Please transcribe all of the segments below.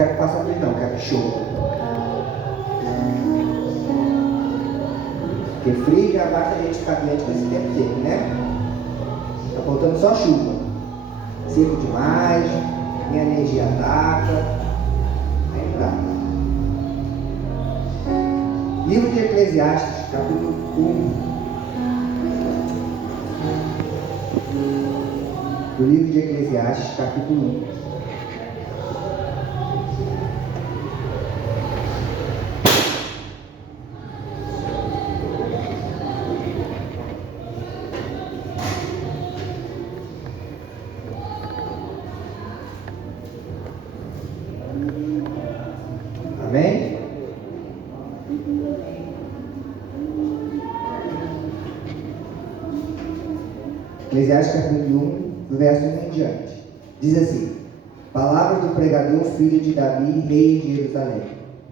quero que faça frio não, quero que chova. Porque frio já basta a gente ficar doente com esse tempo seco, né? Tá faltando só chuva. Seco demais, minha energia ataca. Aí não dá. Livro de Eclesiastes, capítulo 1. Do livro de Eclesiastes, capítulo 1. Amém? Eclesiastes capítulo 1, do verso 1 em diante. Diz assim: palavras do pregador, filho de Davi, rei de Jerusalém.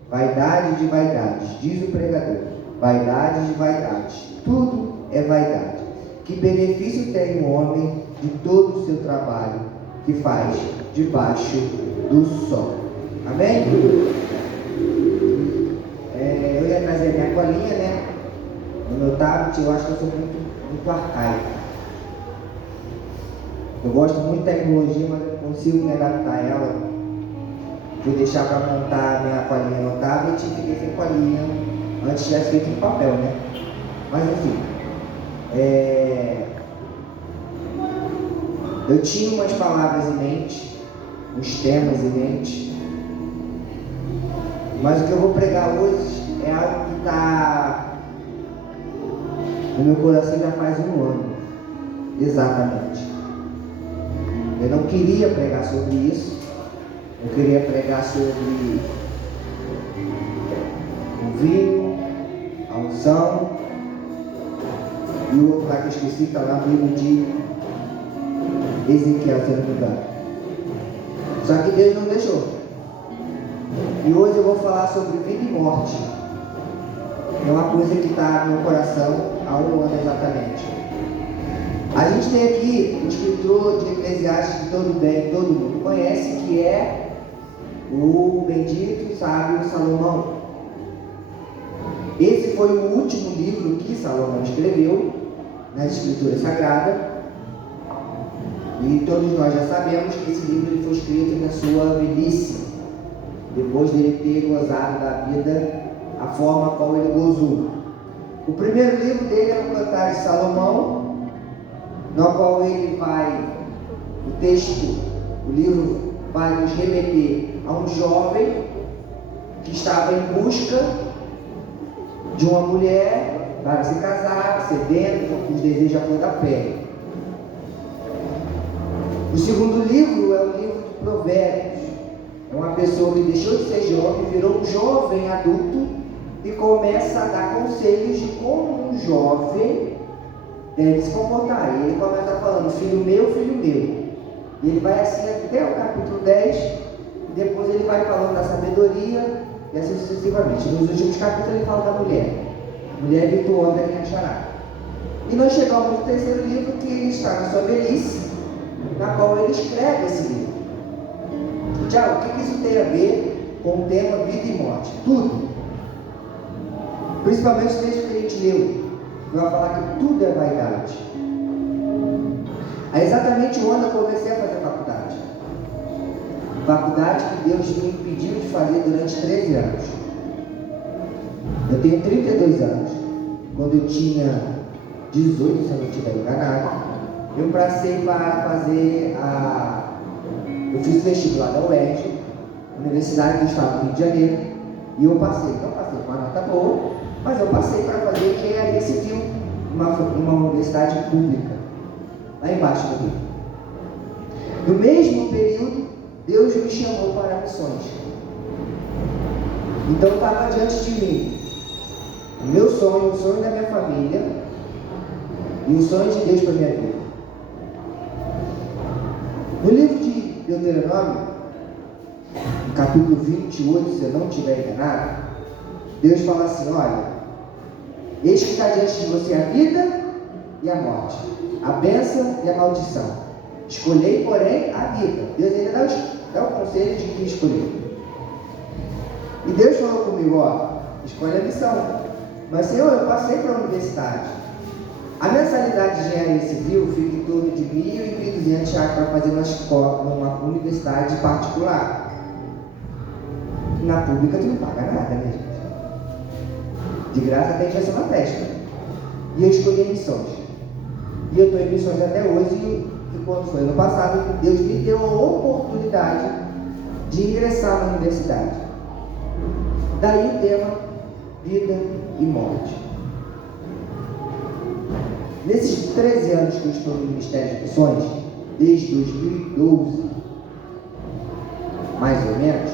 Vaidade de vaidades, diz o pregador. Vaidade de vaidades, tudo é vaidade. Que benefício tem o homem de todo o seu trabalho que faz debaixo do sol? Amém? Eu ia trazer minha colinha, né? No meu tablet, eu acho que eu sou muito arcaico. Eu gosto muito da tecnologia, mas eu não consigo me adaptar a ela. Fui deixar para montar minha colinha no tablet e fiquei sem colinha. Antes tivesse feito em papel, né? Mas enfim. Eu tinha umas palavras em mente, uns temas em mente. Mas o que eu vou pregar hoje é algo que está no meu coração já faz um ano. Exatamente. Eu não queria pregar sobre isso. Eu queria pregar sobre o vinho, a unção e o outro lá que eu esqueci, está lá no livro de Ezequiel, se eu não me engano. Só que Deus não deixou. E hoje eu vou falar sobre vida e morte. É uma coisa que está no meu coração há um ano exatamente. A gente tem aqui o escritor de Eclesiastes que todo mundo conhece, que é o bendito e sábio Salomão. Esse foi o último livro que Salomão escreveu nas Escrituras Sagradas. E todos nós já sabemos que esse livro ele foi escrito na sua velhice, depois dele ter gozado da vida a forma como ele gozou. O primeiro livro dele é o Cantares de Salomão, no qual ele vai, o livro vai nos remeter a um jovem que estava em busca de uma mulher para se casar, sedento, com os desejos à flor da pele. O segundo livro é o livro de Provérbios. É uma pessoa que deixou de ser jovem, virou um jovem adulto e começa a dar conselhos de como um jovem deve se comportar. E ele começa falando, filho meu, filho meu. E ele vai assim até o capítulo 10, e depois ele vai falando da sabedoria, e assim sucessivamente. Nos últimos capítulos ele fala da mulher. Mulher virtuosa quem achará. E nós chegamos no terceiro livro, que está na sua velhice, na qual ele escreve esse livro. Tiago, o que isso tem a ver com o tema vida e morte? Tudo. Principalmente o texto que a gente leu, vai falar que tudo é vaidade. Há exatamente um ano eu comecei a fazer faculdade. Faculdade que Deus me impediu de fazer durante 13 anos. Eu tenho 32 anos. Quando eu tinha 18, se eu não estiver enganado, eu passei para fazer eu fiz o vestibular da UERJ, Universidade do Estado do Rio de Janeiro, e eu passei. Não passei com uma nota boa, mas eu passei para fazer engenharia civil numa universidade pública, lá embaixo do Rio. No mesmo período, Deus me chamou para missões. Então estava diante de mim o meu sonho, o sonho da minha família e o sonho de Deus para a minha vida. No livro de Deuteronômio, no capítulo 28, se eu não estiver enganado, Deus fala assim, olha, eis que está diante de você a vida e a morte, a bênção e a maldição. Escolhei, porém, a vida. Deus ainda dá o conselho de que escolher. comigo, ó, escolhe a missão. Mas, Senhor, eu passei para a universidade. A mensalidade de engenharia civil fica em torno de R$ 1.200 para fazer uma escola, uma universidade particular. Na pública tu não paga nada, né, gente? De graça tem que ser uma festa. E eu escolhi missões. E eu estou em missões até hoje. E quando foi ano passado, Deus me deu a oportunidade de ingressar na universidade. Daí o tema vida e morte. Nesses 13 anos que eu estou no Ministério de Missões, desde 2012, mais ou menos,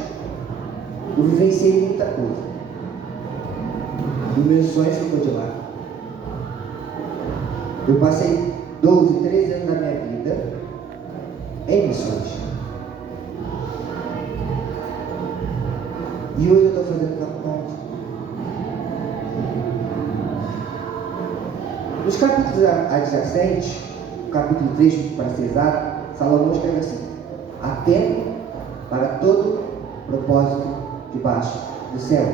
eu vivenciei muita coisa. O meu sonho ficou de lado. Eu passei 12, 13 anos da minha vida em missões. E hoje eu estou fazendo faculdade. Nos capítulos adjacentes, o capítulo 3, para ser exato, Salomão escreve assim: há tempo para todo propósito debaixo do céu.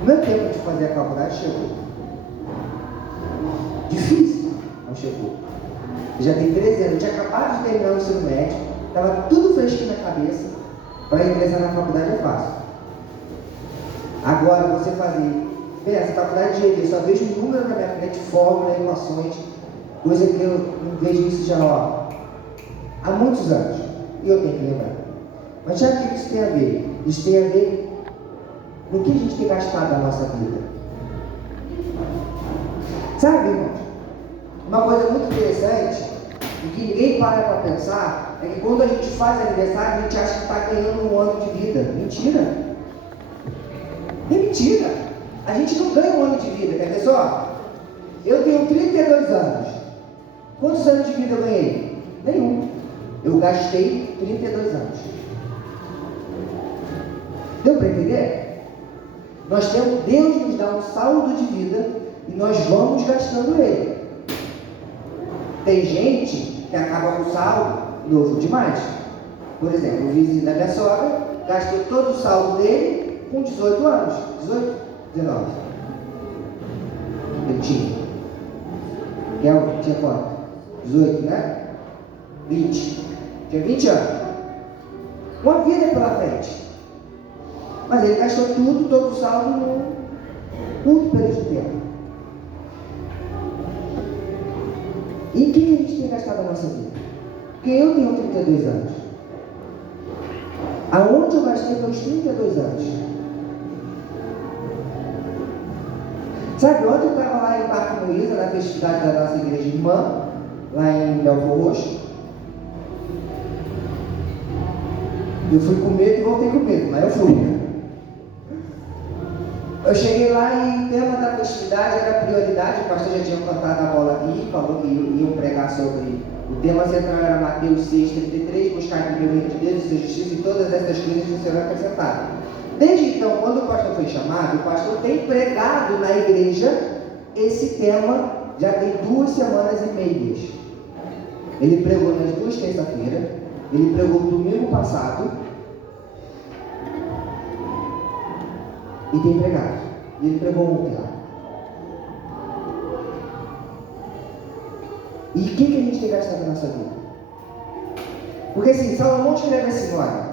O meu tempo de fazer a faculdade chegou. Difícil, mas chegou. Eu já tenho 13 anos, eu tinha acabado de terminar o ensino médio, estava tudo fresquinho na cabeça. Para ingressar na faculdade é fácil. Agora você fazer, essa faculdade de ED, só vejo um número na minha frente, fórmula, equações, coisa que eu não vejo isso já há muitos anos. E eu tenho que lembrar. Mas já que isso tem a ver? Isso tem a ver no que a gente tem gastado na nossa vida. Sabe, irmãos? Uma coisa muito interessante, e que ninguém para pensar, é que quando a gente faz aniversário, a gente acha que está ganhando um ano de vida. Mentira! É mentira! A gente não ganha um ano de vida, quer ver só? Eu tenho 32 anos. Quantos anos de vida eu ganhei? Nenhum. Eu gastei 32 anos. Deu para entender? Nós temos, Deus nos dá um saldo de vida e nós vamos gastando ele. Tem gente que acaba com o saldo novo demais. Por exemplo, o vizinho da minha sogra gastou todo o saldo dele com 18 anos. 18? 19. Ele tinha. Tinha quanto? 18, né? 20. Tinha 20 anos. Uma vida pela frente. Mas ele gastou tudo, todo o saldo num curto período de tempo. E em que a gente tem gastado a nossa vida? Porque eu tenho 32 anos. Aonde eu gastei meus 32 anos? Sabe, ontem eu estava lá em Parque Moísa, na festividade da nossa igreja irmã, lá em Belfort Roxo. Eu fui com medo e voltei com medo, mas eu fui. Eu cheguei lá e o tema da festividade era prioridade. O pastor já tinha cantado a bola aqui, falou que iam pregar sobre. O tema central era Mateus 6,33, buscar primeiro o reino de Deus e sua justiça, e todas essas coisas vos serão acrescentadas. Desde então, quando o pastor foi chamado, o pastor tem pregado na igreja esse tema já tem 2 semanas e meias. Ele pregou nas 2 terças-feiras, ele pregou no domingo passado e tem pregado. E ele pregou ontem lá. E o que a gente tem gastado na nossa vida? Porque assim, Salomão escreve assim, olha: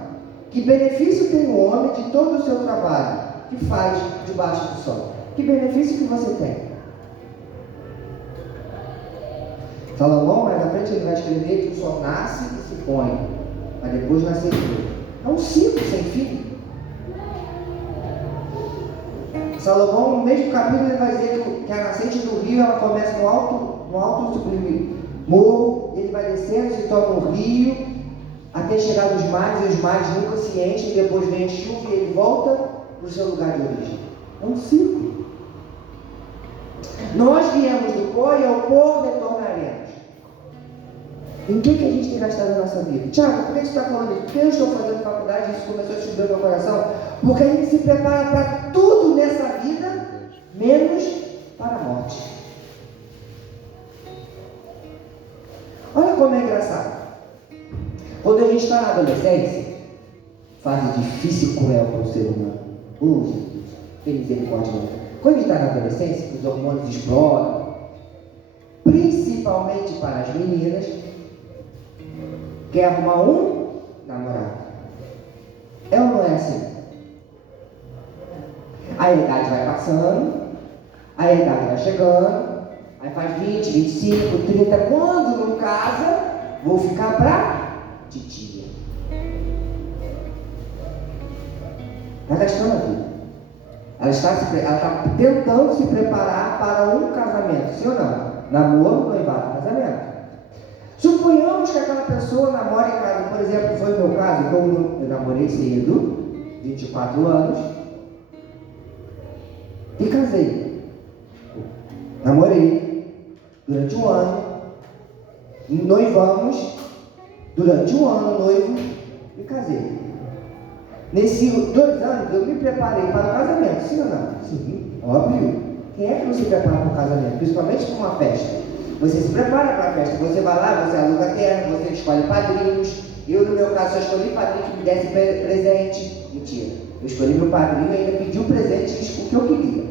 que benefício tem o homem de todo o seu trabalho que faz debaixo do sol? Que benefício que você tem? Salomão, mais à frente, ele vai escrever que o sol nasce e se põe, mas depois nasce de novo. É um ciclo sem fim. Salomão, no mesmo capítulo, ele vai dizer que a nascente do rio, ela começa no alto sublime morro, ele vai descendo, se torna um rio, até chegar nos mares, e os mares nunca se enchem, depois vem a chuva e ele volta para o seu lugar de origem. É um ciclo. Nós viemos do pó e ao pó retornaremos. Em que a gente tem gastado a nossa vida? Tiago, por que você está falando isso? Porque eu estou fazendo faculdade e isso começou a subir no meu coração? Porque a gente se prepara para tudo nessa vida, menos para a morte. Olha como é engraçado. Quando a gente está na adolescência, fase difícil e cruel para o ser humano. Tem misericórdia. Quando está na adolescência, os hormônios explodem, principalmente para as meninas, quer arrumar um namorado. É ou não é assim? A idade vai passando, a idade vai chegando, aí faz 20, 25, 30, quando não casa, vou ficar pra titia. Ela está gastando a vida. Ela está tentando se preparar para um casamento, sim ou não? Namoro, noivado, casamento. Suponhamos que aquela pessoa namora em casa, por exemplo, foi o meu caso, eu namorei cedo, 24 anos, e casei. Namorei durante um ano, noivamos durante um ano, noivo, e casei. Nesses 2 anos eu me preparei para o casamento, sim ou não? Sim, óbvio. Quem é que não se prepara para o casamento? Principalmente para uma festa. Você se prepara para a festa, você vai lá, você aluga terra, você escolhe padrinhos. Eu, no meu caso, só escolhi padrinho que me desse presente. Mentira. Eu escolhi meu padrinho e ainda pedi um presente, o que eu queria.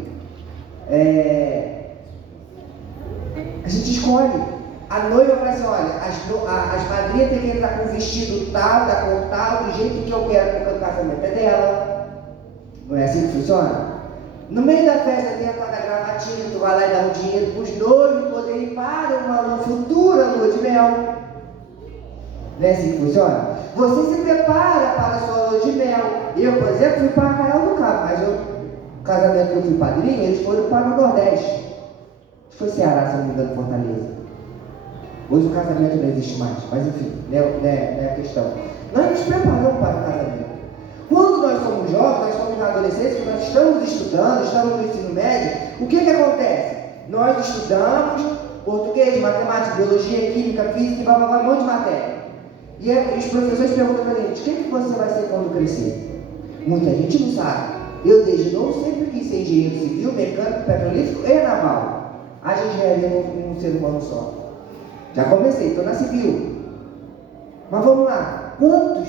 A gente escolhe. A noiva vai assim, olha, as madrinhas têm que entrar com o vestido tal, da cor tal, do jeito que eu quero, porque o casamento é dela. Não é assim que funciona? No meio da festa tem a tal da gravatinha, tu vai lá e dá um dinheiro para os noivos poderem ir para uma futura lua de mel. Não é assim que funciona? Você se prepara para a sua lua de mel. Eu, por exemplo, fui para Arraial do Cabo, mas o casamento que eu fui padrinho, eles foram para o Nordeste. Foi Ceará, se não me engano, Fortaleza. Hoje o casamento não existe mais, mas enfim, não é a questão. Nós nos preparamos para o casamento. Quando nós somos jovens, nós somos adolescentes, nós estamos estudando, estamos no ensino médio, o que acontece? Nós estudamos português, matemática, biologia, química, física, um monte de matéria. E os professores perguntam para a gente, o que você vai ser quando crescer? Muita gente não sabe. Eu desde novo sempre quis ser engenheiro civil, mecânico, petrolífero e naval. Haja engenharia em um ser humano só. Já comecei, estou na civil. Mas vamos lá. Quantos?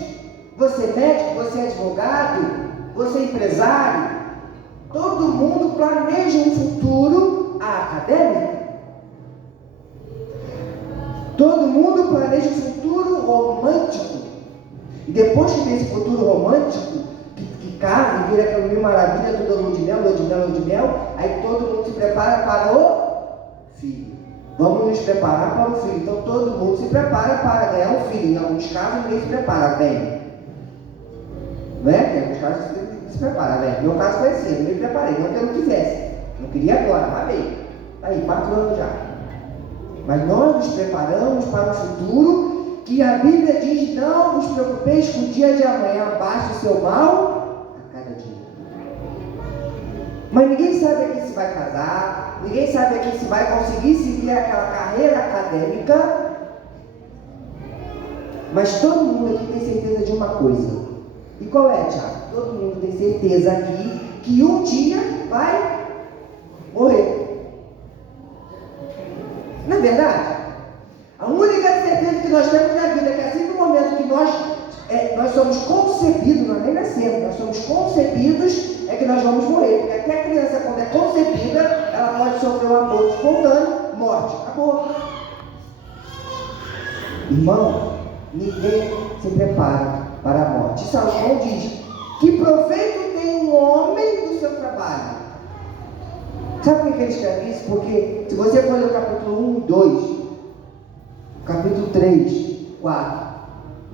Você é médico, você é advogado, você é empresário. Todo mundo planeja um futuro acadêmico. Todo mundo planeja um futuro romântico. E depois que tem esse futuro romântico, que casa e vira aquela mil maravilha, toda lua de mel, lua de mel, lua de mel, aí todo mundo se prepara para o filho. Vamos nos preparar para o filho. Então todo mundo se prepara para ganhar um filho. Em alguns casos ninguém se prepara bem. Não é? Em alguns casos se prepara bem. No meu caso foi assim, eu me preparei, não que eu não quisesse. Não queria agora, mas bem. Está aí, 4 anos já. Mas nós nos preparamos para o futuro que a Bíblia diz, não vos preocupeis com o dia de amanhã, baixe o seu mal a cada dia. Mas ninguém sabe aqui se vai casar, ninguém sabe aqui se vai conseguir seguir aquela carreira acadêmica, mas todo mundo aqui tem certeza de uma coisa. E qual é, Tiago? Todo mundo tem certeza aqui que um dia vai morrer. Não é verdade? A única certeza que nós temos na vida é que assim no momento que nós somos concebidos, nós nem nascemos, nós somos concebidos, é que nós vamos morrer. Porque até a criança, quando é concebida, ela pode sofrer um aborto espontâneo, morte, acabou. Irmão, ninguém se prepara para a morte. Salomão diz, que proveito tem um homem do seu trabalho? Sabe por que ele escreve isso? Porque se você for ler o capítulo 1, 2, capítulo 3, 4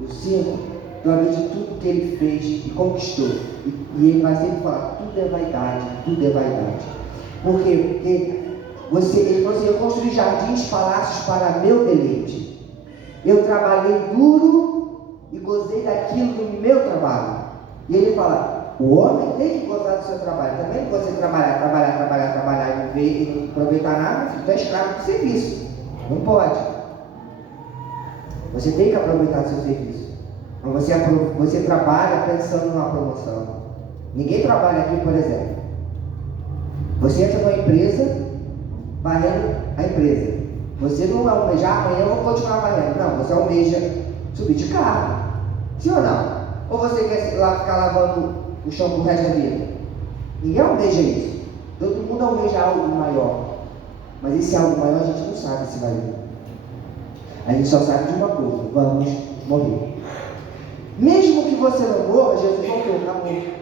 e o 5, tu vai ver de tudo que ele fez e conquistou. E ele vai sempre falar, tudo é vaidade, tudo é vaidade. Por quê? Porque ele falou assim, eu construí jardins, palácios para meu deleite. Eu trabalhei duro e gozei daquilo do meu trabalho. E ele fala, o homem tem que gozar do seu trabalho. Também você trabalhar e não aproveitar nada, você é escravo do serviço. Não pode. Você tem que aproveitar do seu serviço. Mas você trabalha pensando numa promoção. Ninguém trabalha aqui, por exemplo. Você entra numa empresa, varrendo a empresa. Você não almeja, amanhã eu vou continuar varrendo. Não, você almeja subir de carro. Sim ou não? Ou você quer lá ficar lavando o chão pro resto da vida? Ninguém almeja isso. Todo mundo almeja algo maior. Mas esse algo maior a gente não sabe se vai vir. A gente só sabe de uma coisa: vamos morrer. Mesmo que você não morra, Jesus voltou, acabou.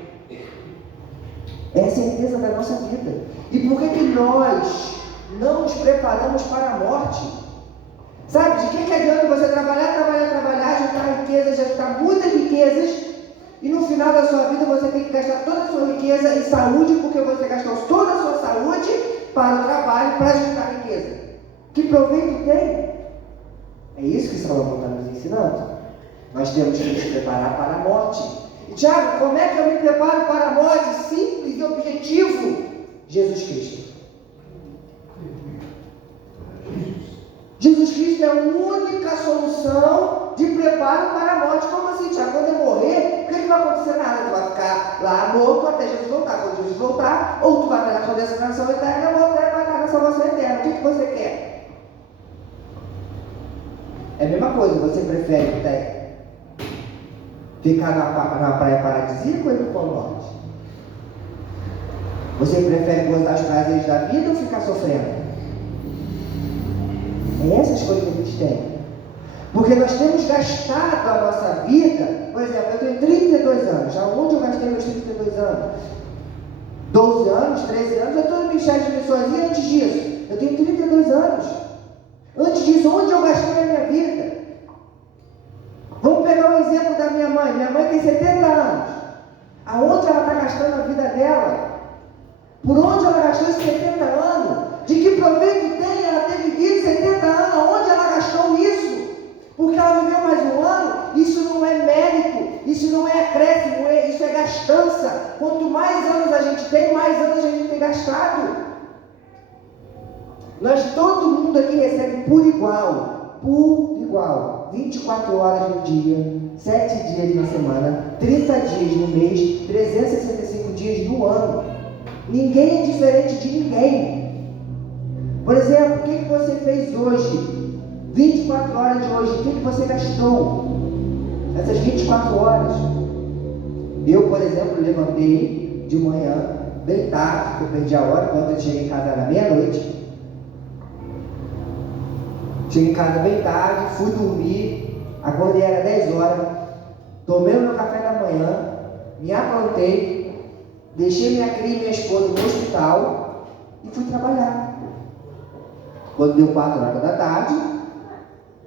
É a certeza da nossa vida. E por que nós não nos preparamos para a morte? Sabe, de que adianta você trabalhar, juntar riquezas, juntar muitas riquezas, e no final da sua vida você tem que gastar toda a sua riqueza em saúde, porque você gastou toda a sua saúde para o trabalho, para juntar riqueza. Que proveito tem? É isso que Salomão está nos ensinando. Nós temos que nos preparar para a morte. E Tiago, como é que eu me preparo para a morte? Simples e objetivo: Jesus Cristo. Jesus Cristo é a única solução de preparo para a morte. Como assim, Tiago? Quando eu morrer, o que vai acontecer? Nada. Tu vai ficar lá morto até Jesus voltar. Quando Jesus voltar, ou tu vai estar na condenação eterna, ou tu vai estar na salvação eterna. O que você quer? É a mesma coisa. Você prefere ficar na praia paradisíaca ou ir para o norte? Você prefere gozar os prazeres da vida ou ficar sofrendo? É essa escolha que a gente tem. Porque nós temos gastado a nossa vida. Por exemplo, eu tenho 32 anos. Aonde eu gastei meus 32 anos? 12 anos, 13 anos. Eu estou no Ministério de Missões. E antes disso? Eu tenho 32 anos. Antes disso, onde eu gastei a minha vida? Vamos pegar o exemplo da minha mãe. Minha mãe tem 70 anos. Aonde ela está gastando a vida dela? Por onde ela gastou esses 70 anos? De que proveito tem ela ter vivido 70 anos? Aonde ela gastou isso? Porque ela viveu mais um ano? Isso não é mérito, isso não é acréscimo, isso é gastança. Quanto mais anos a gente tem, mais anos a gente tem gastado. Todo mundo aqui recebe por igual, 24 horas no dia, 7 dias na semana, 30 dias no mês, 365 dias no ano. Ninguém é diferente de ninguém. Por exemplo, o que você fez hoje? 24 horas de hoje, o que você gastou? Essas 24 horas. Eu, por exemplo, levantei de manhã, bem tarde, porque eu perdi a hora, quando eu cheguei em casa era meia-noite. Cheguei em casa bem tarde, fui dormir, acordei era 10 horas, tomei o meu café da manhã, me aprontei, deixei minha cria e minha esposa no hospital e fui trabalhar. Quando deu 4 horas da tarde,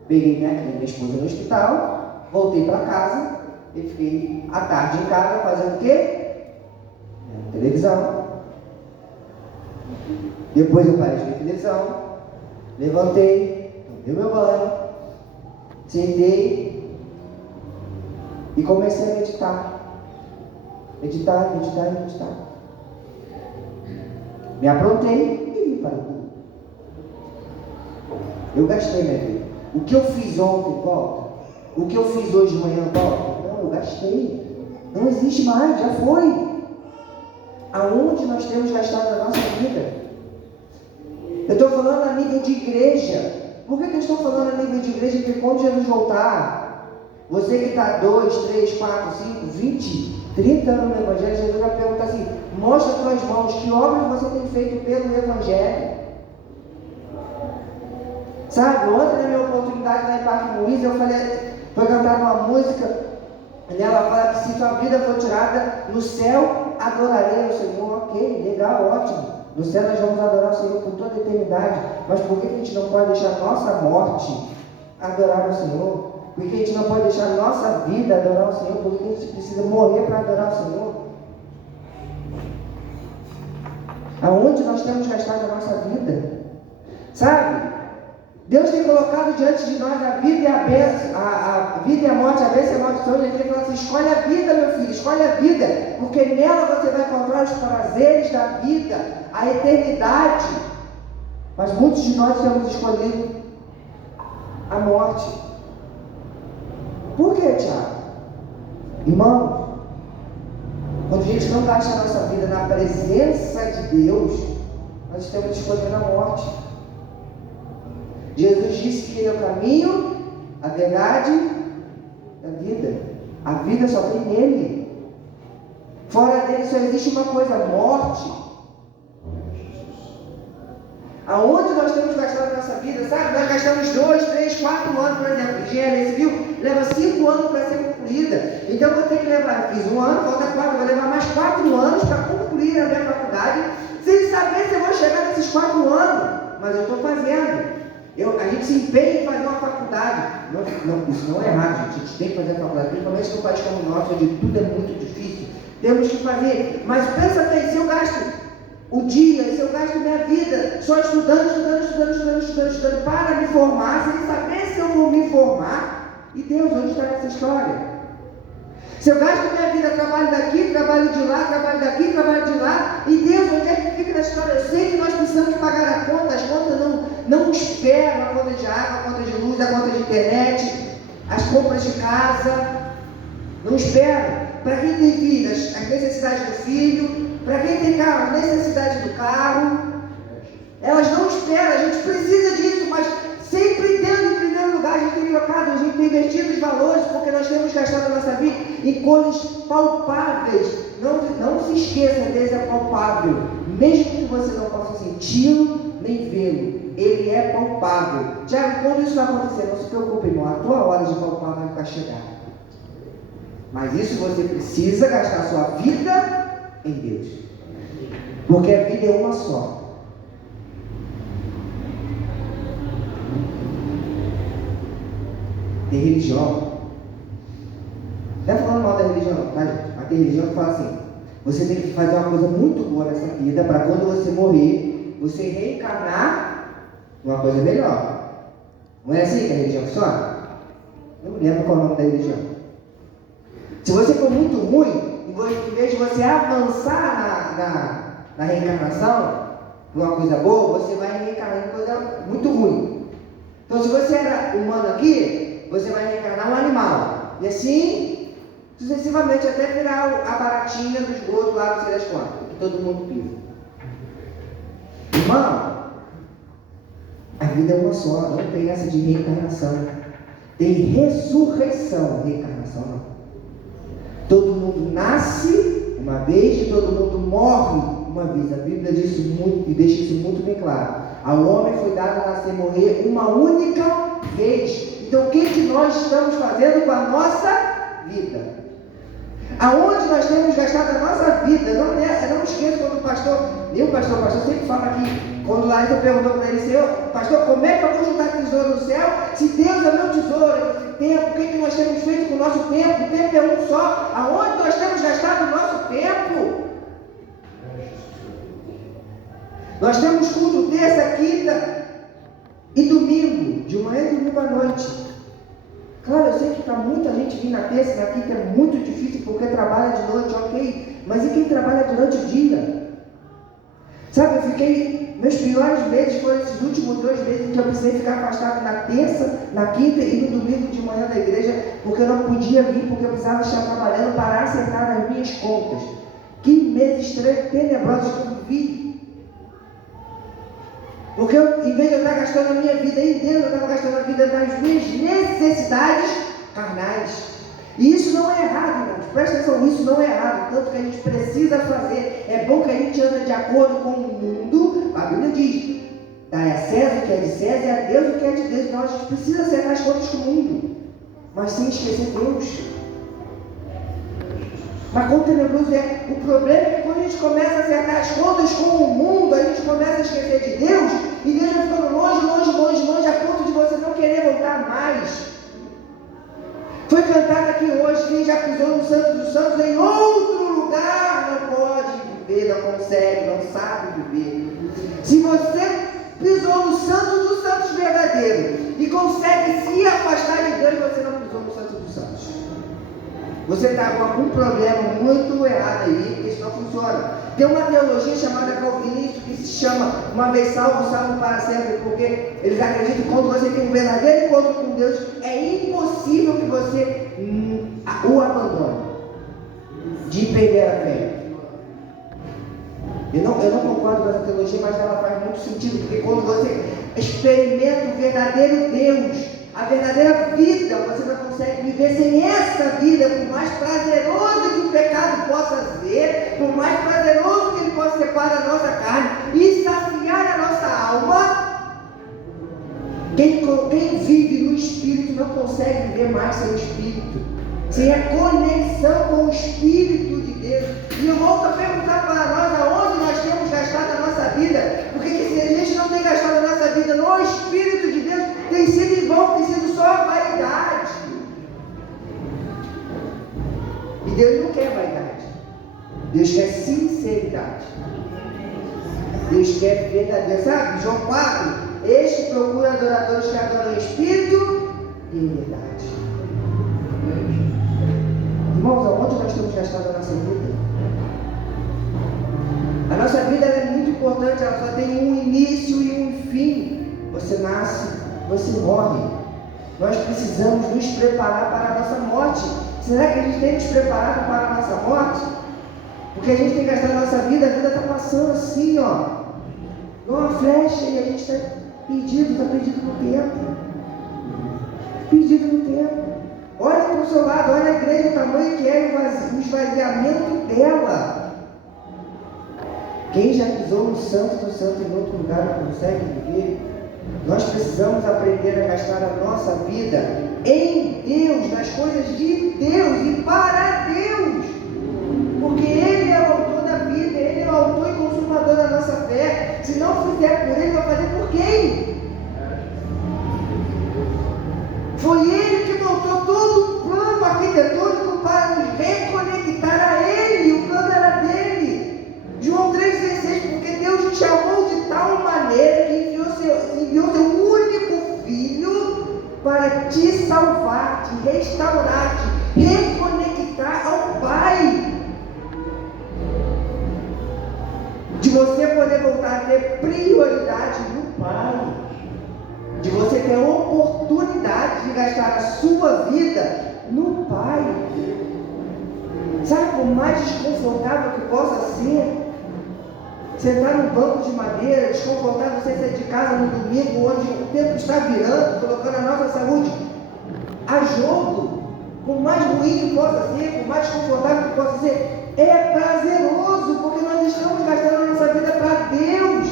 peguei minha cria e minha esposa no hospital, voltei para casa e fiquei à tarde em casa fazendo o quê? Televisão. Depois eu parei de ver televisão, levantei, tomei meu banho, sentei e comecei a meditar. Meditar. Me aprontei e vim para o culto. Eu gastei minha vida. O que eu fiz ontem volta? O que eu fiz hoje de manhã volta? Não, eu gastei. Não existe mais, já foi. Aonde nós temos gastado a nossa vida? Eu estou falando a nível de igreja. Por que eu estou falando a nível de igreja? Porque quando Jesus voltar, você que está 2, 3, 4, 5, 20, 30 anos no Evangelho, Jesus vai perguntar assim: mostra tuas mãos, que obras você tem feito pelo Evangelho? Sabe, ontem na minha oportunidade lá em Parque Moisés, eu falei, foi cantar uma música, e ela fala que se tua vida for tirada no céu, adorarei o Senhor. Ok, legal, ótimo. No céu nós vamos adorar o Senhor por toda a eternidade. Mas por que a gente não pode deixar nossa morte adorar o Senhor? Por que a gente não pode deixar nossa vida adorar o Senhor? Por que a gente precisa morrer para adorar o Senhor? Aonde nós temos gastado a nossa vida? Sabe? Deus tem colocado diante de nós a vida e a bênção, a vida e a morte, a bênção e a maldição. Ele tem falado assim: escolhe a vida, meu filho, escolhe a vida, porque nela você vai encontrar os prazeres da vida, a eternidade. Mas muitos de nós temos escolhido a morte. Por que, Tiago? Irmãos, quando a gente não gasta a nossa vida na presença de Deus, nós estamos escolhendo a morte. Jesus disse que Ele é o caminho, a verdade e a vida. A vida só tem nele. Fora dele só existe uma coisa: morte. Aonde nós temos gastado a nossa vida, sabe? Nós gastamos 2, 3, 4 anos, por exemplo, engenharia civil leva 5 anos para ser concluída. Então eu vou ter que levar, fiz 1 ano, falta 4, vou levar mais 4 anos para concluir a minha faculdade, sem saber se eu vou chegar nesses 4 anos. Mas eu estou fazendo. A gente se empenha em fazer uma faculdade. Isso não é errado, gente. A gente tem que fazer a faculdade, principalmente num país como o nosso, onde tudo é muito difícil. Temos que fazer. Mas pensa bem, se eu gasto o dia, se eu gasto minha vida só estudando para me formar, sem saber se eu vou me formar, e Deus, onde está essa história? Se eu gasto minha vida, trabalho daqui, trabalho de lá, trabalho daqui, trabalho de lá, e Deus, onde é que fica nessa história? Eu sei que nós precisamos pagar a conta, as contas não esperam, a conta de água, a conta de luz, a conta de internet, as compras de casa, não esperam. Para quem tem filhos, as necessidades do filho, para quem tem carro, a necessidade do carro, elas não esperam. A gente precisa disso, mas sempre tendo em primeiro lugar. A gente tem trocado, a gente tem investido os valores, porque nós temos gastado a nossa vida em coisas palpáveis. Não se esqueça, Deus é palpável, mesmo que você não possa senti-lo nem vê-lo, ele é palpável. Tiago, quando isso vai acontecer, não se preocupe, irmão, a tua hora de palpar vai chegar. Mas isso você precisa gastar a sua vida em Deus, porque a vida é uma só. Tem religião, não é falando mal da religião não, tá gente? Mas tem religião que fala assim: você tem que fazer uma coisa muito boa nessa vida, para quando você morrer, você reencarnar numa coisa melhor. Não é assim que a religião funciona? Eu não lembro qual é o nome da religião. Se você for muito ruim, em vez de você avançar na reencarnação, por uma coisa boa, você vai reencarnar em coisa muito ruim. Então, se você era humano aqui, você vai reencarnar um animal. E assim, sucessivamente, até virar a baratinha do esgoto lá, não sei das quantas, que todo mundo pisa. Irmão, a vida é uma só, não tem essa de reencarnação. Tem ressurreição, reencarnação não. Todo mundo nasce uma vez e todo mundo morre uma vez. A Bíblia diz isso muito e deixa isso muito bem claro. Ao homem foi dado nascer e morrer uma única vez. Então o que nós estamos fazendo com a nossa vida? Aonde nós temos gastado a nossa vida? Eu não esqueço quando o pastor sempre fala aqui, quando lá eu perguntou para ele: Senhor, pastor, como é que eu vou juntar tesouro no céu se Deus é meu tesouro? Esse tempo, o que nós temos feito com o nosso tempo? O tempo é um só. Aonde nós temos gastado o nosso tempo? Nós temos culto terça, quinta e domingo, de manhã e domingo à noite. Claro, eu sei que para muita gente vir na terça e na quinta é muito difícil porque trabalha de noite, ok. Mas e quem trabalha durante o dia? Sabe, meus piores meses foram esses últimos 2 meses em que eu precisei ficar afastado na terça, na quinta e no domingo de manhã da igreja, porque eu não podia vir, porque eu precisava estar trabalhando para acertar as minhas contas. Que meses tenebrosos que eu vivi. Porque em vez de eu estar gastando a minha vida em Deus, eu estava gastando a vida nas minhas necessidades carnais. E isso não é errado, irmãos. Presta atenção, isso não é errado. Tanto que a gente precisa fazer. É bom que a gente ande de acordo com o mundo. A Bíblia diz: dai a César o que é de César e a Deus o que é de Deus. Então a gente precisa acertar as contas com o mundo, mas sem esquecer Deus. Mas quão tenebroso é. O problema é que quando a gente começa a acertar as contas com o mundo, a gente começa a esquecer de Deus, e Deus vai ficando longe, a ponto de você não querer voltar mais. Foi cantado aqui hoje: quem já pisou no Santo dos Santos em outro lugar não pode viver, não consegue, não sabe viver. Se você pisou no Santo dos Santos verdadeiro e consegue se afastar de Deus, você não pisou no Santo dos Santos. Você está com algum problema muito errado aí, porque isso não funciona. Tem uma teologia chamada calvinista que se chama uma vez salvo, salvo para sempre, porque eles acreditam que quando você tem um verdadeiro encontro com Deus, é impossível que você o abandone, de perder a fé. Eu não concordo com essa teologia, mas ela faz muito sentido, porque quando você experimenta o verdadeiro Deus, a verdadeira vida, você não consegue viver sem essa vida, por mais prazeroso que o pecado possa ser, viver mais sem o Espírito, sem a conexão com o Espírito de Deus. E eu volto a perguntar para nós aonde nós temos gastado a nossa vida, porque se a gente não tem gastado a nossa vida no Espírito de Deus, tem sido em vão, tem sido só vaidade. E Deus não quer vaidade, Deus quer sinceridade, Deus quer verdadeiro, sabe? João 4, este procura adoradores que adoram o Espírito e em verdade. Irmãos, aonde nós temos gastado a nossa vida? A nossa vida é muito importante, ela só tem um início e um fim. Você nasce, você morre. Nós precisamos nos preparar para a nossa morte. Será que a gente tem nos preparado para a nossa morte? Porque a gente tem gastado a nossa vida, a vida está passando assim, ó, igual uma flecha, e a gente está perdido no tempo. Perdido no tempo. Olha para o seu lado, olha a igreja, o tamanho que é o esvaziamento dela. Quem já pisou no santo do santo em outro lugar não consegue viver? Nós precisamos aprender a gastar a nossa vida em Deus, nas coisas de Deus e para Deus. Porque Ele é o autor da vida, Ele é o autor e consumador da nossa fé. Se não fizer por Ele, vai fazer por quem? Foi Ele que montou todo o plano arquitetônico para nos reconectar a Ele. O plano era dele. João 3,16, porque Deus te amou de tal maneira que enviou seu único Filho para te salvar, te restaurar, te reconectar ao Pai. De você poder voltar a ter prioridade no Pai. De você ter a oportunidade de gastar a sua vida no Pai. Sabe, por mais desconfortável que possa ser, sentar num banco de madeira, desconfortável você sair de casa no domingo, onde o tempo está virando, colocando a nossa saúde a jogo, por mais ruim que possa ser, por mais desconfortável que possa ser, é prazeroso, porque nós estamos gastando a nossa vida para Deus.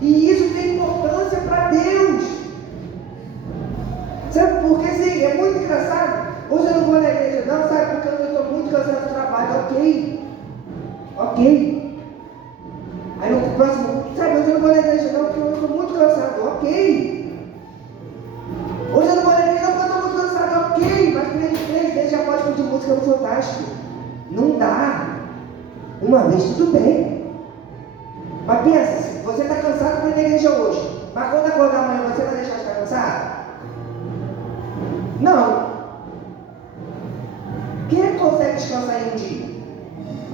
E isso tem importância para Deus. Sabe por quê? Sim, é muito engraçado. Hoje eu não vou na igreja não, sabe? Porque eu estou muito cansado do trabalho. Ok. Aí no próximo, sabe, hoje eu não vou na igreja não, porque eu estou muito cansado. Ok. Hoje eu não vou na igreja não, porque eu estou muito cansado. Ok. Mas 3 vezes já pode pedir música no Fantástico. Não dá. Uma vez tudo bem. Mas pensa, você está cansado para ir na igreja hoje, mas quando acordar amanhã você vai deixar de estar cansado? Não. Quem é que consegue descansar em um dia?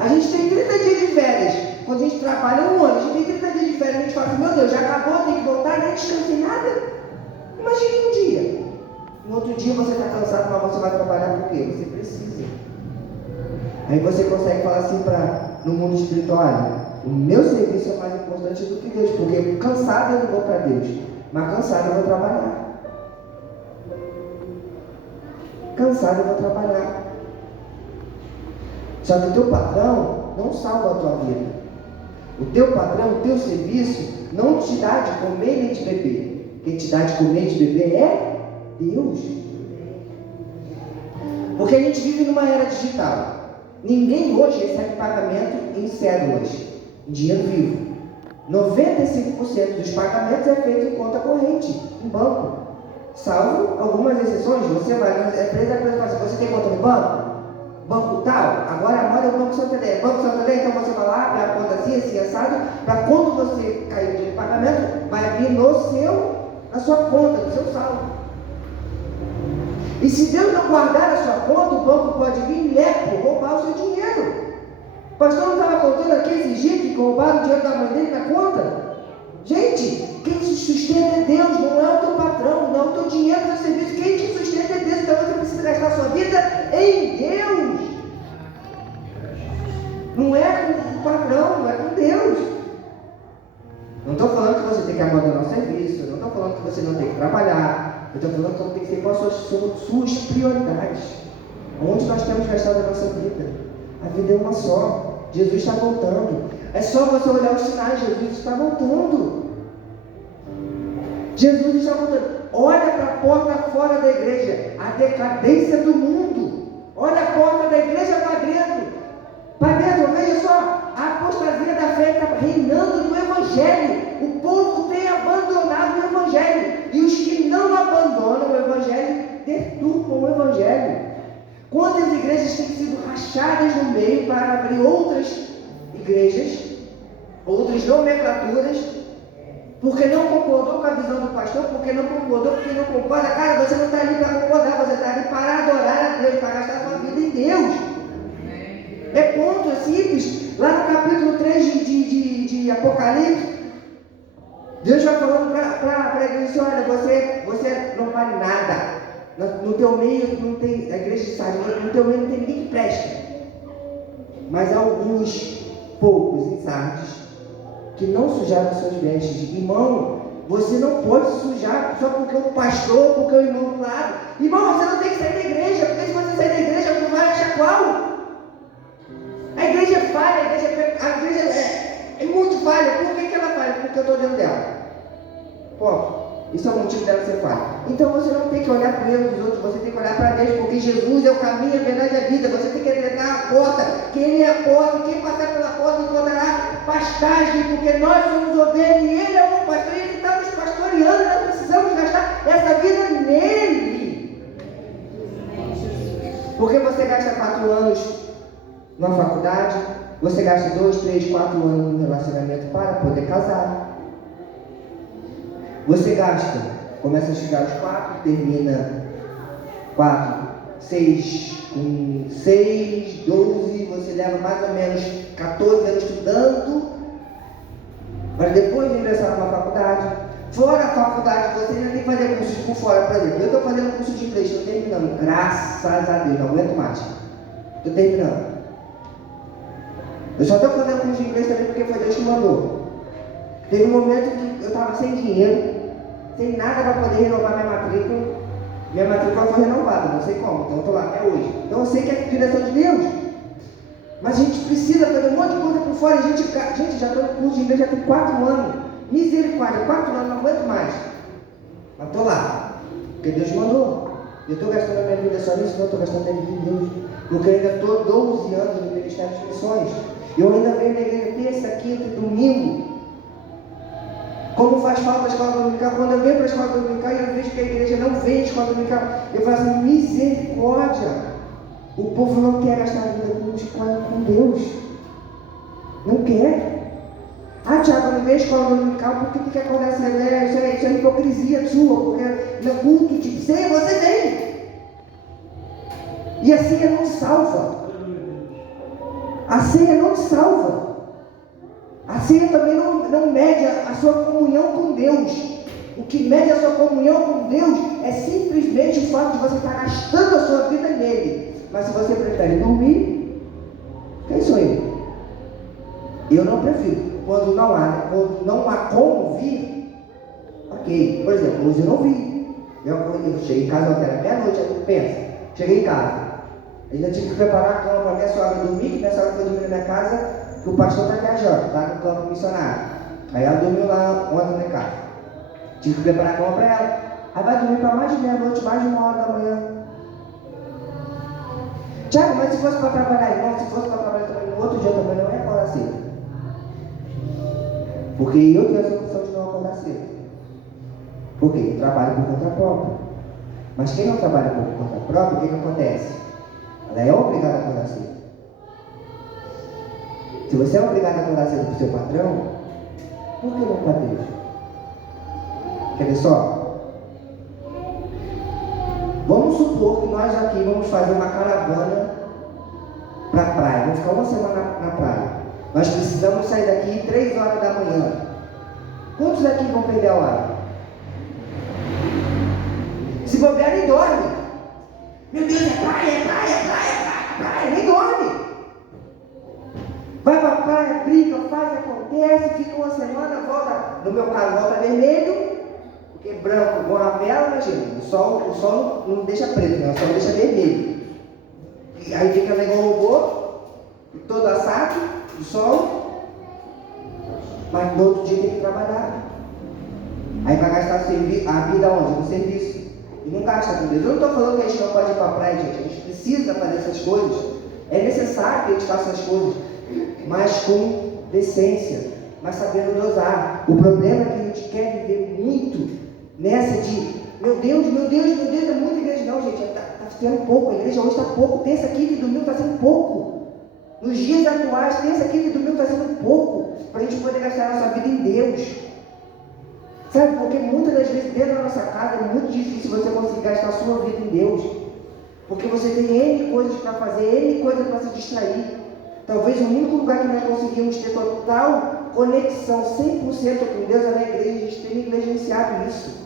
A gente tem 30 dias de férias. Quando a gente trabalha um ano, a gente tem 30 dias de férias, a gente fala assim, meu Deus, já acabou, tem que voltar, nem descansei nada. Imagine um dia. No outro dia você está cansado, mas você vai trabalhar por quê? Você precisa. Aí você consegue falar assim no mundo espiritual, olha, o meu serviço é mais importante do que Deus, porque cansado eu não vou para Deus, mas cansado eu vou trabalhar. Cansado eu vou trabalhar. Só que o teu patrão não salva a tua vida. O teu patrão, o teu serviço, não te dá de comer nem de beber. Quem te dá de comer e de beber é Deus. Porque a gente vive numa era digital. Ninguém hoje recebe pagamento em cédulas, em dinheiro vivo. 95% dos pagamentos é feito em conta corrente, em banco. Salvo algumas exceções, você vai na empresa, fala assim, você tem conta no banco? Banco tal? Agora a moda é o Banco Santander. Banco Santander, então você vai lá, abre a conta assim, assado, para quando você cair de pagamento, vai vir na sua conta, no seu saldo. E se Deus não guardar a sua conta, o banco pode vir lepo, roubar o seu dinheiro. O pastor não estava contando aqui esses dias que roubaram o dinheiro da mãe dele na conta? Gente, quem te sustenta é Deus, não é o teu patrão, não é o teu dinheiro, o teu serviço. Quem te sustenta é Deus, então você precisa gastar a sua vida em Deus. Não é com o patrão, não é com Deus. Não estou falando que você tem que abandonar o serviço, não estou falando que você não tem que trabalhar, eu estou falando que você tem que ser com as suas prioridades. Onde nós temos gastado a nossa vida? A vida é uma só. Jesus está voltando. É só você olhar os sinais, Jesus está voltando. Jesus está voltando. Olha para a porta fora da igreja, a decadência do mundo. Olha a porta da igreja para dentro. Para dentro, veja só, a apostasia da fé está reinando no Evangelho. O povo tem abandonado o Evangelho. E os que não abandonam o Evangelho, deturpam o Evangelho. Quantas igrejas têm sido rachadas no meio para abrir outras igrejas, outras nomenclaturas, porque não concordou com a visão do pastor, porque não concorda. Cara, você não está ali para concordar, você está ali para adorar a Deus, para gastar a sua vida em Deus. É ponto, é simples. Lá no capítulo 3 de Apocalipse, Deus vai falando para a igreja: olha, você não vale nada. No teu meio não tem, a igreja de Sardes, no teu meio não tem ninguém que presta. Mas há alguns poucos em Sardes que não sujaram suas vestes. Irmão, você não pode se sujar só porque o pastor, porque o irmão do lado. Irmão, você não tem que sair da igreja, porque se você sair da igreja, você vai achar qual? A igreja é falha, a igreja é muito falha. Por que ela falha? Porque eu estou dentro dela. Ponto. Isso é o motivo dela ser falha. Então você não tem que olhar para o erro dos outros, você tem que olhar para Deus, porque Jesus é o caminho, a verdade e a vida. Você tem que acreditar a porta, que Ele é a porta, e quem passar pela porta encontrará pastagem, porque nós somos ovelhas e Ele é o pastor, e Ele está nos pastoreando. Nós precisamos gastar essa vida nele. Porque você gasta 4 anos numa faculdade, você gasta 2, 3, 4 anos num relacionamento para poder casar. Você gasta, começa a estudar os 4, termina 4, 6, com 6, 12, você leva mais ou menos 14 anos estudando, mas depois de ingressar numa faculdade. Fora a faculdade, você ainda tem que fazer cursos por fora. Por exemplo, eu estou fazendo curso de inglês, estou terminando, graças a Deus, não aguento mais, estou terminando. Eu só estou fazendo curso de inglês também porque foi Deus que mandou. Teve um momento que eu estava sem dinheiro, sem nada para poder renovar minha matrícula. Minha matrícula foi renovada, não sei como, então eu estou lá até hoje. Então eu sei que é a direção de Deus. Mas a gente precisa fazer um monte de coisa por fora. Gente, já estou no curso de inglês já tem 4 anos. Misericórdia, 4 anos, não aguento mais. Mas estou lá, porque Deus mandou. Eu estou gastando a minha vida só nisso, não estou gastando a minha vida em Deus. Porque eu ainda estou 12 anos no Ministério de Missões. Eu ainda venho na igreja terça, quinta e domingo. Como faz falta a escola dominical? Quando eu venho para a escola dominical e eu vejo que a igreja não vem à escola dominical, eu falo assim: misericórdia. O povo não quer gastar a vida com Deus. Não quer. Ah, Tiago, não veio à escola dominical porque tu quer acordar cedo. Isso é hipocrisia sua, porque no culto de ceia você vem. E a ceia não salva. A ceia não te salva. A ceia também não mede a sua comunhão com Deus. O que mede a sua comunhão com Deus é simplesmente o fato de você estar gastando a sua vida nele. Mas se você prefere dormir, quem sou eu? Eu não prefiro. Quando não há como vir, ok. Por exemplo, hoje eu não vi. Eu cheguei em casa ontem, era meia-noite, pensa. Cheguei em casa. Ainda tive que preparar a cama para minha sogra dormir, que minha sogra foi dormir na minha casa, que o pastor está viajando, está no campo missionário. Aí ela dormiu lá ontem na casa. Tive que preparar a cama para ela. Aí vai dormir para mais de meia-noite, mais de 1 hora da manhã. Tiago, mas se fosse para trabalhar, irmão, se fosse para trabalhar também no outro dia também não é acordar cedo. Porque eu tenho essa opção de não acordar cedo. Porque eu trabalho por conta própria. Mas quem não trabalha por conta própria, o que acontece? Ela é obrigada a acordar cedo. Se você é obrigado a acordar cedo para o seu patrão, por que não para Deus? Quer ver só? Vamos supor que nós aqui vamos fazer uma caravana para a praia. Vamos ficar 1 semana na praia. Nós precisamos sair daqui 3 horas da manhã. Quantos daqui vão perder a hora? Se bobear, nem dorme. Meu Deus, é praia, nem dorme. Vai para a praia, brinca, faz, acontece, fica 1 semana, volta. No meu caso, volta vermelho, porque branco, com a vela, imagina. O sol não deixa preto, né? O sol deixa vermelho. E aí fica igual o robô, todo assado, do sol. Mas no outro dia tem que trabalhar. Aí vai gastar a vida onde? No serviço. E não gasta com Deus. Eu não estou falando que a gente não pode ir para a praia, gente. A gente precisa fazer essas coisas. É necessário que a gente faça essas coisas, mas com decência, mas sabendo dosar. O problema é que a gente quer viver muito nessa de meu Deus, é muita igreja. Não, gente, está sendo pouco. A igreja hoje está pouco. Terça, quinta e domingo está sendo pouco. Nos dias atuais, terça, quinta e domingo está sendo pouco para a gente poder gastar a nossa vida em Deus. Sabe, porque muitas das vezes dentro da nossa casa é muito difícil você conseguir gastar a sua vida em Deus. Porque você tem N coisas para fazer, N coisas para se distrair. Talvez o único lugar que nós conseguimos ter total conexão 100% com Deus é na igreja. A gente tem negligenciado isso.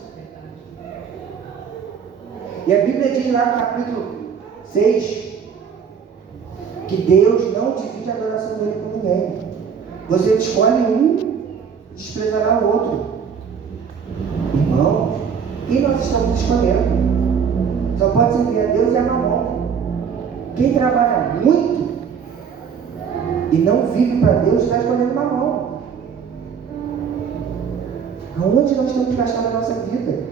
E a Bíblia diz lá no capítulo 6 que Deus não divide a adoração dele com ninguém. Você escolhe um, desprezará o outro. Irmão, e nós estamos escolhendo? Só pode servir a Deus e a Mamon. Quem trabalha muito e não vive para Deus está escolhendo Mamon. Aonde nós temos que gastar a nossa vida?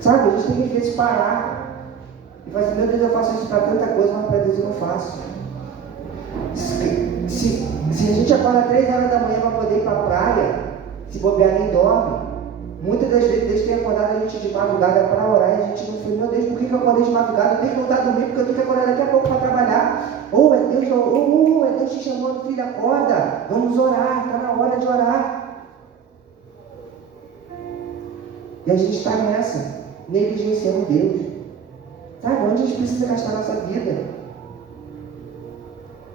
Sabe, a gente tem que às vezes parar e falar assim, meu Deus, eu faço isso para tanta coisa, mas para Deus eu não faço. Se a gente acorda 3 horas da manhã para poder ir para a praia, se bobear nem dorme. Muitas das vezes Deus tem acordado a gente de madrugada para orar e a gente não foi, meu Deus, por que eu acordei de madrugada? Eu tenho que voltar a dormir porque eu tenho que acordar daqui a pouco para trabalhar. Ou é Deus te chamando, filho, acorda, vamos orar, está na hora de orar. E a gente está nessa, negligenciando Deus. Sabe, onde a gente precisa gastar a nossa vida?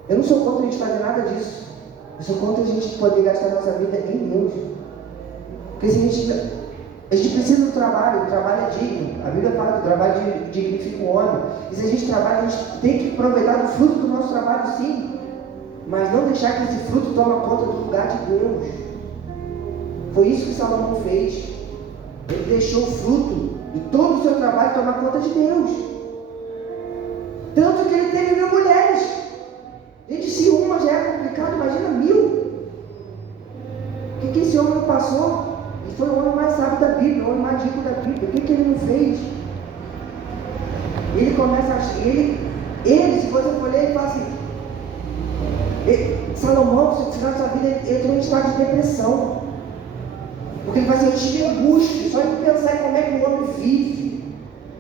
Eu não sou contra a gente fazer nada disso. Eu sou contra a gente poder gastar a nossa vida em Deus. Porque se a gente precisa do trabalho, o trabalho é digno. A Bíblia fala que o trabalho dignifica o homem. E se a gente trabalha, a gente tem que aproveitar o fruto do nosso trabalho, sim. Mas não deixar que esse fruto tome conta do lugar de Deus. Foi isso que Salomão fez. Ele deixou o fruto de todo o seu trabalho tomar conta de Deus. Tanto que ele teve 1000 mulheres. Gente, se uma já é complicado, imagina 1000. O que esse homem não passou? Ele foi o homem mais sábio da Bíblia, o homem mais rico da Bíblia. O que ele não fez? Ele começa a... Ele, se você for ler, ele fala assim... Salomão, no final da sua vida, ele entrou em estado de depressão. Porque ele fala assim, eu tive angústia, só de pensar em como é que o homem vive.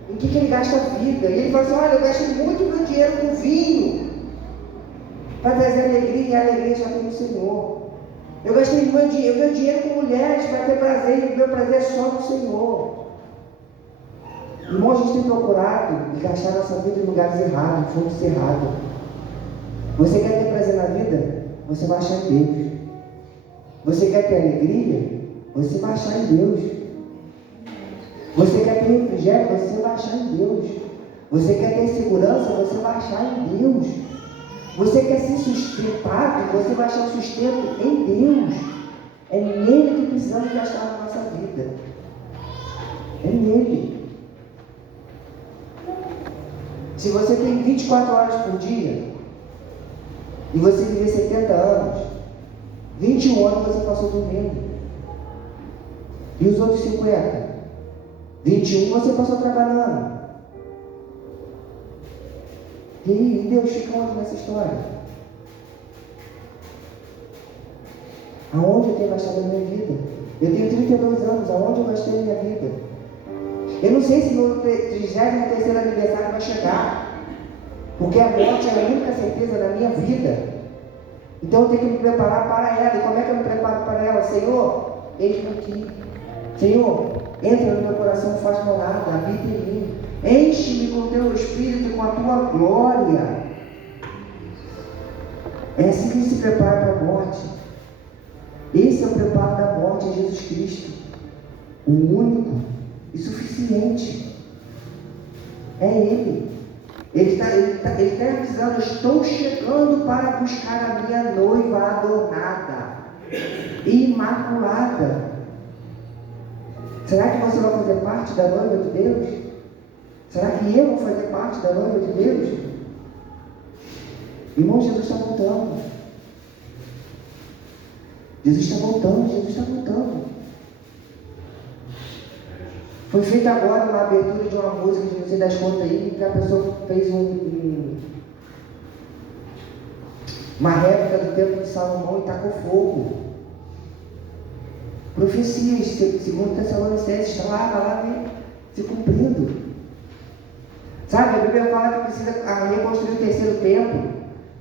Em que ele gasta a vida. E ele fala assim, olha, eu gastei muito meu dinheiro com vinho. Para trazer alegria, e a alegria já tem no Senhor. Eu gastei meu dinheiro com mulheres para ter prazer, e o meu prazer é só no Senhor. Irmão, a gente tem procurado e gastar nossa vida em lugares errados, em fontes erradas. Você quer ter prazer na vida? Você vai achar em Deus. Você quer ter alegria? Você vai achar em Deus. Você quer ter refrigério? Você vai achar em Deus. Você quer ter segurança? Você vai achar em Deus. Você quer ser sustentado? Você vai achar o sustento em Deus. É nele que precisamos gastar a nossa vida. É nele. Se você tem 24 horas por dia e você viver 70 anos, 21 anos você passou dormindo. E os outros 50? 21 você passou trabalhando. E Deus fica onde nessa história? Aonde eu tenho gastado a minha vida? Eu tenho 32 anos, aonde eu gastei a minha vida? Eu não sei se meu 33º aniversário vai chegar, porque a morte é a única certeza da minha vida. Então eu tenho que me preparar para ela. E como é que eu me preparo para ela? Senhor, eis-me aqui. Senhor, entra no meu coração, faz morada, habita em mim. Enche-me com o teu Espírito e com a tua glória. É assim que se prepara para a morte. Esse é o preparo da morte, é Jesus Cristo, o único e suficiente. É Ele. Ele está avisando, estou chegando para buscar a minha noiva adornada, imaculada. Será que você vai fazer parte da noiva de Deus? Será que eu vou fazer parte da noiva de Deus? Irmão, Jesus está voltando. Jesus está voltando, Jesus está voltando. Foi feita agora uma abertura de uma música, de não sei das contas aí, que a pessoa fez uma réplica do templo de Salomão e tacou fogo. Profecias, segundo Tessalonicenses, está lá se cumprindo. Sabe, a Bíblia fala que precisa reconstruir o terceiro templo.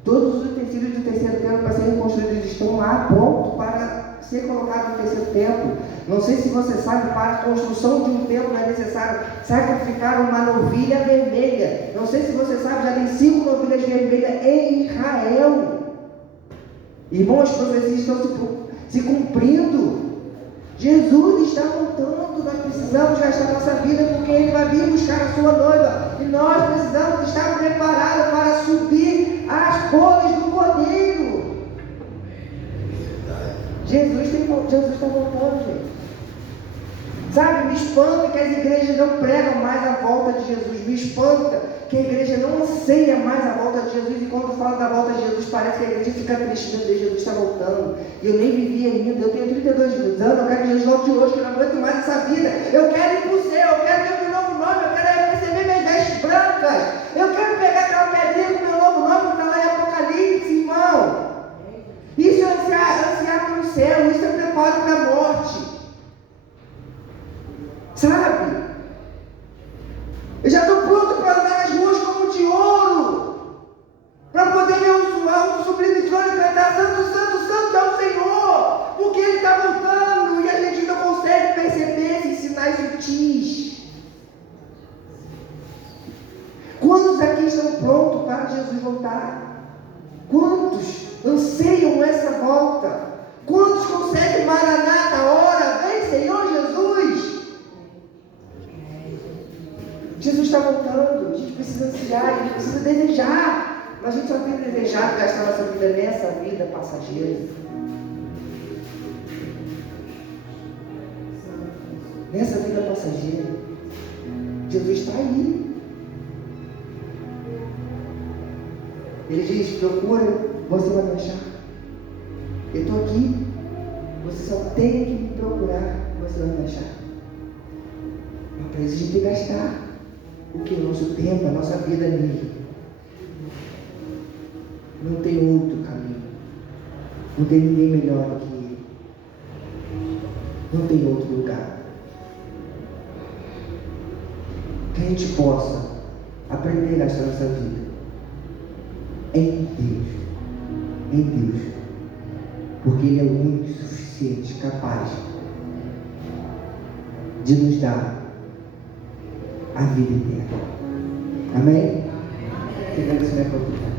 Todos os utensílios do terceiro templo para serem construídos estão lá, prontos para ser colocados no terceiro templo. Não sei se você sabe, para a construção de um templo é necessário sacrificar uma novilha vermelha. Não sei se você sabe, já tem 5 novilhas vermelhas em Israel. Irmãos, as profecias estão se cumprindo. Jesus está voltando, nós precisamos gastar nossa vida, porque Ele vai vir buscar a sua noiva. E nós precisamos estar preparados para subir as bodas do Cordeiro. Jesus está voltando, gente. Sabe, me espanta que as igrejas não pregam mais a volta de Jesus. Me espanta que a igreja não anseia mais a volta de Jesus. E quando fala da volta de Jesus, parece que a igreja fica triste. Meu Deus, Jesus está voltando. E eu nem vivi ainda. Eu tenho 32 anos. Eu quero que Jesus volte hoje, que eu não aguento mais essa vida. Eu quero ir para o céu. Eu quero ter meu novo nome. Eu quero receber minhas vestes brancas. Eu quero pegar aquela pedrinha com meu novo nome que está lá em Apocalipse, irmão. Isso é ansiar pelo céu. Isso é preparo para a morte. Sabe? Eu já estou pronto para andar nas ruas como de ouro, para poder ver o alto sublime trono e cantar Santo, Santo, Santo é o Senhor, porque Ele está voltando e a gente não consegue perceber esses sinais sutis. Quantos aqui estão prontos para Jesus voltar? Quantos anseiam essa volta? Quantos conseguem Maranata a hora? Vem, Senhor Jesus! Jesus está voltando, a gente precisa ansiar, a gente precisa desejar, mas a gente só tem desejado gastar nossa vida nessa vida passageira. Nessa vida passageira, Jesus está aí. Ele diz: procura, você vai me achar. Eu estou aqui, você só tem que me procurar, você vai me achar. Mas para isso a gente tem que gastar o que? O nosso tempo, a nossa vida nele. Não tem outro caminho. Não tem ninguém melhor do que Ele. Não tem outro lugar. Que a gente possa aprender a gastar nossa vida em Deus. Em Deus. Porque Ele é o único, suficiente, capaz de nos dar a vida eterna. Amém? Que Deus me abençoe.